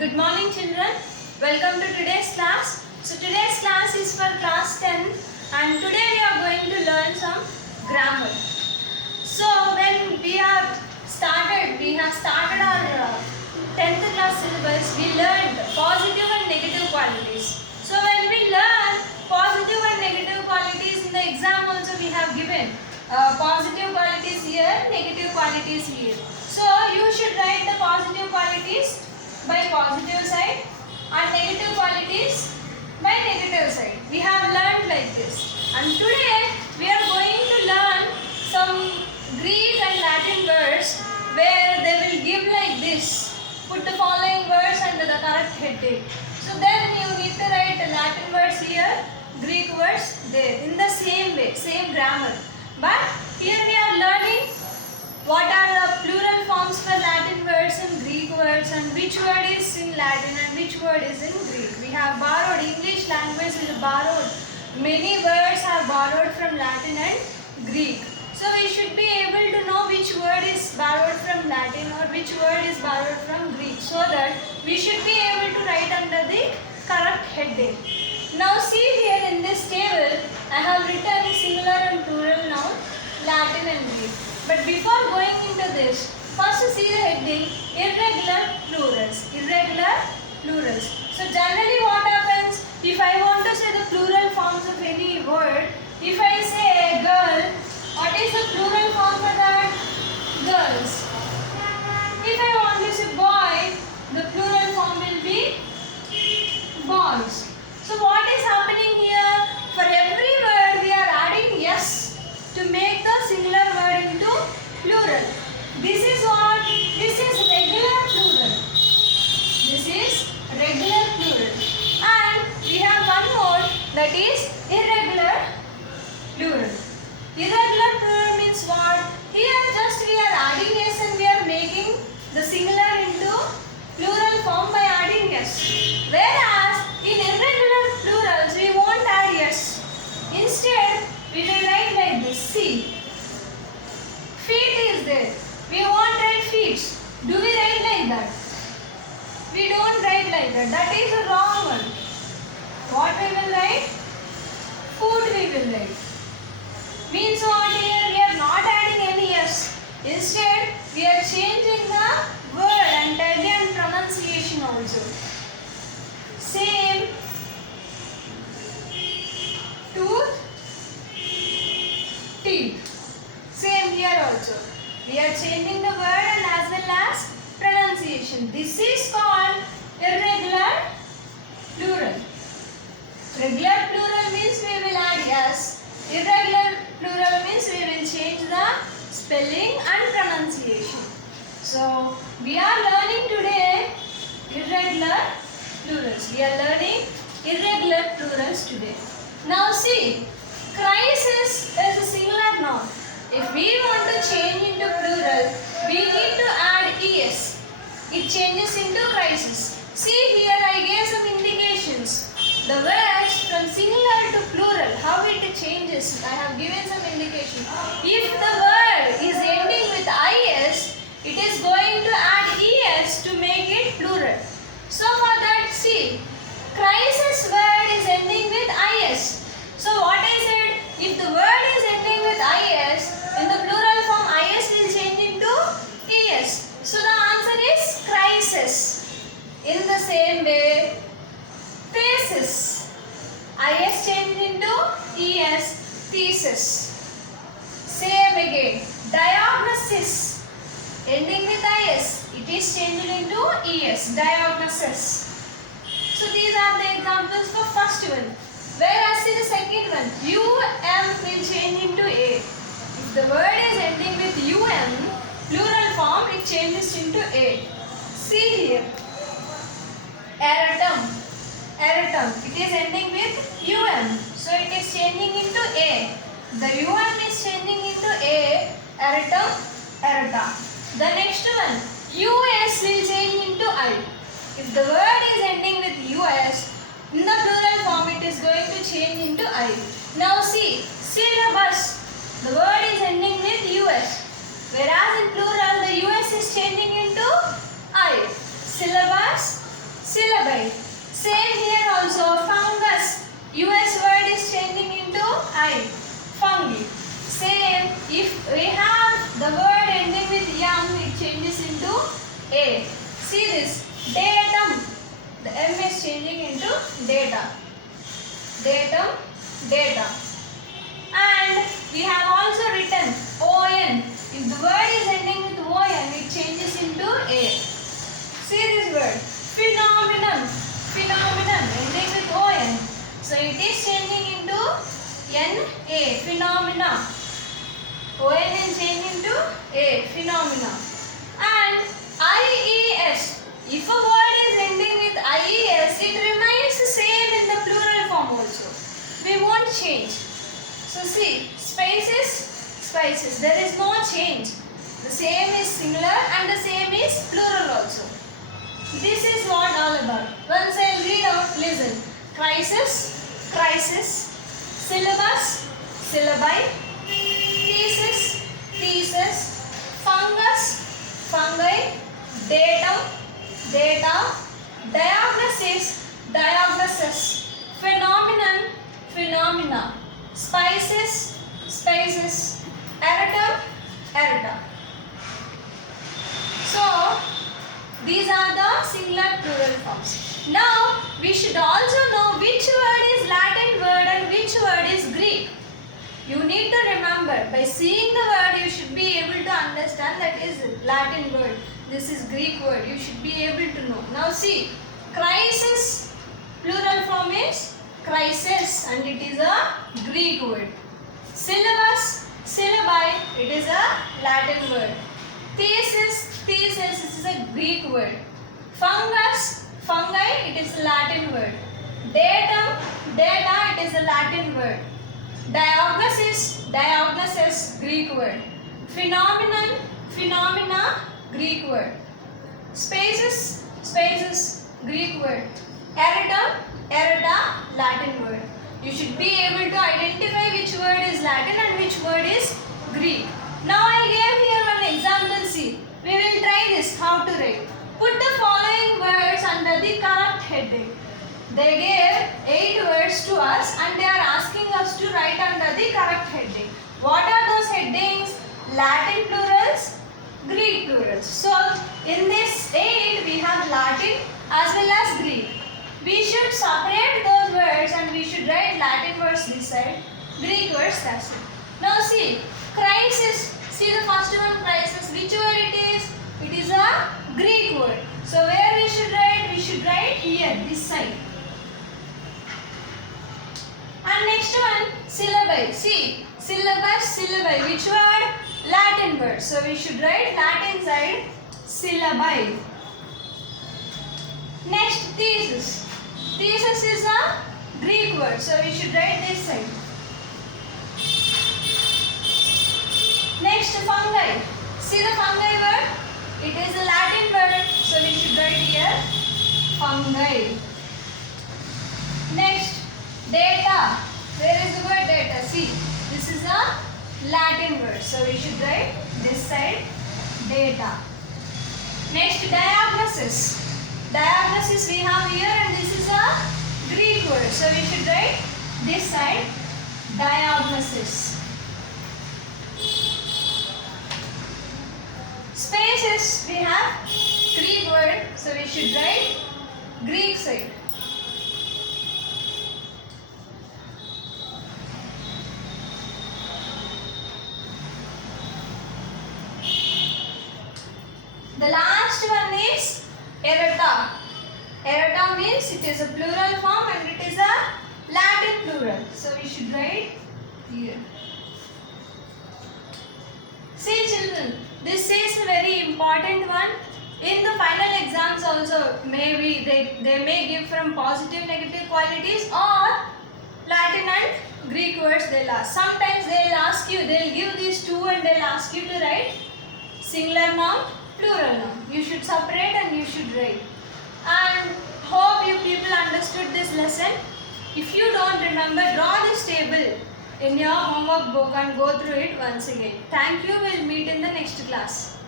Good morning children. Welcome to today's class. So today's class is for class 10 and today we are going to learn some grammar. So when we have started our 10th class syllabus, we learned positive and negative qualities. So when we learn positive and negative qualities in the exam also we have given positive qualities here, negative qualities here. So you should write the positive qualities by positive side and negative qualities by negative side. We have learned like this. And today we are going to learn some Greek and Latin words where they will give like this. Put the following words under the correct heading. So then you need to write the Latin words here, Greek words there in the same way, same grammar. But here we are learning what are the plural forms for Latin words and Greek words and which word is in Latin and which word is in Greek. We have borrowed, English language is borrowed. Many words are borrowed from Latin and Greek. So we should be able to know which word is borrowed from Latin or which word is borrowed from Greek so that we should be able to write under the correct heading. Now see here in this table, I have written singular and plural noun, Latin and Greek. But before going into this, first see the heading, irregular plurals. Irregular plurals. So generally what happens, if I want to say the plural forms of any word, if I say a girl, what is the plural form for that? Girls. If I want to say boy, the plural form will be boys. So what is happening here? For every word we are adding yes to make the singular word into plural. This is what? This is regular plural. This is regular plural. And we have one more, that is irregular plural. Irregular plural means what? Here just we are adding yes and we are making the singular into plural form by adding yes. Whereas in irregular plurals we won't add yes. Instead we will write like this. See, feet is there. We won't write feet. Do we write like that? We don't write like that. That is a wrong one. What we will write? Food we will write. Means what here? We are not adding any yes. Instead, we are changing the word and tag and pronunciation also. Same. Tooth, teeth. Same here also. We are changing the word and as well as pronunciation. This is called irregular plural. Regular plural means we will add yes. Irregular plural means we will change the spelling and pronunciation. So we are learning today irregular plurals. We are learning irregular plurals today. Now see, crisis is a singular noun. If we want to change into plural, we need to add es. It changes into crisis. See here I gave some indications. The words from singular to plural, how it changes. I have given some indication. If the word is ending with is, it is going to add es to make it plural. So for that, see, crisis word is ending with is. So what I said, if the word is ending with is, in the plural form is will change into es. So the answer is crisis. In the same way, thesis. Is changed into es, thesis. Same again. Diagnosis. Ending with is, it is changed into es, diagnosis. So these are the examples for first one. Whereas in the second one, will change into a. If the word is ending with plural form, it changes into a. See here. Aerotum. It is ending with so it is changing into a. The is changing into a. Aerotum, aerota. The next one, us will change into I. If the word is ending with us, in the plural form it is going to change into I. Now see, syllabus. The word is ending with us. Whereas in plural the us is changing into I. Syllabus, syllabi. Same here also, fungus. US word is changing into I. Fungi. Same, if we have the word ending with yum, it changes into A. See this, datum. The M is changing into data. Datum, data. And we have also written ON. If the word is ending with ON, it changes into A. See this word, phenomenon. Phenomenon ending with ON. So it is changing into NA, phenomena. ON is changing into A, phenomena. And IES. If a word is ending with IES, it remains the same in the plural form also. We won't change. So see, spices, spices. There is no change. The same is singular and the same is plural also. This is what all about. Once I read out, listen. Crisis, crisis. Syllabus, syllabi. Thesis, thesis. Fungus, fungi. Datum, data. Diagnosis, diagnosis. Phenomenon, phenomena. Spices, spices. Errata, errata. So, these are the singular plural forms. Now, we should also know which word is Latin word and which word is Greek. You need to remember, by seeing the word, you should be able to understand that is Latin word. This is Greek word. You should be able to know. Now see, crisis, plural form is crisis and it is a Greek word. Syllabus, syllabi, it is a Latin word. Thesis, thesis, this is a Greek word. Fungus, fungi, it is a Latin word. Datum, data, it is a Latin word. Diagnosis, diagnosis, Greek word. Phenomenon, phenomena, Greek word. Spaces, spaces, Greek word. Errata, errata, Latin word. You should be able to identify which word is Latin and which word is Greek. Now I gave here one example. See, we will try this, how to write. Put the following words under the correct heading. They gave 8 words to us and they are asking us to write under the correct heading. What are those headings? Latin plurals, Greek plurals. So in this 8 we have Latin as well as Greek. We should separate those words and we should write Latin words this side, Greek words that side. Now see, crisis. See the first one, crisis. Which word it is? It is a Greek word. So where we should write? We should write here, this side. And next one, syllabi. See, syllabus, syllabi. Which word? Latin word. So we should write Latin side, syllabi. Next, thesis. Thesis is a Greek word. So we should write this side. Next, fungi. See the fungi word? It is a Latin word. So we should write here, fungi. Next, data. Where is the word data? See, this is a Latin word. So we should write this side, data. Next, diagnosis. Diagnosis we have here and this is a Greek word. So we should write this side, diagnosis. Spaces we have Greek word. So we should write Greek side. The last one is errata. Errata means it is a plural form and it is a Latin plural. So we should write here. See children, this is a very important one. In the final exams also, maybe they may give from positive, negative qualities or Latin and Greek words they'll ask. Sometimes they'll ask you, they'll give these two and they'll ask you to write singular noun, plural noun. You should separate and you should write. And hope you people understood this lesson. If you don't remember, draw this table in your homework book and go through it once again. Thank you. We'll meet in the next class.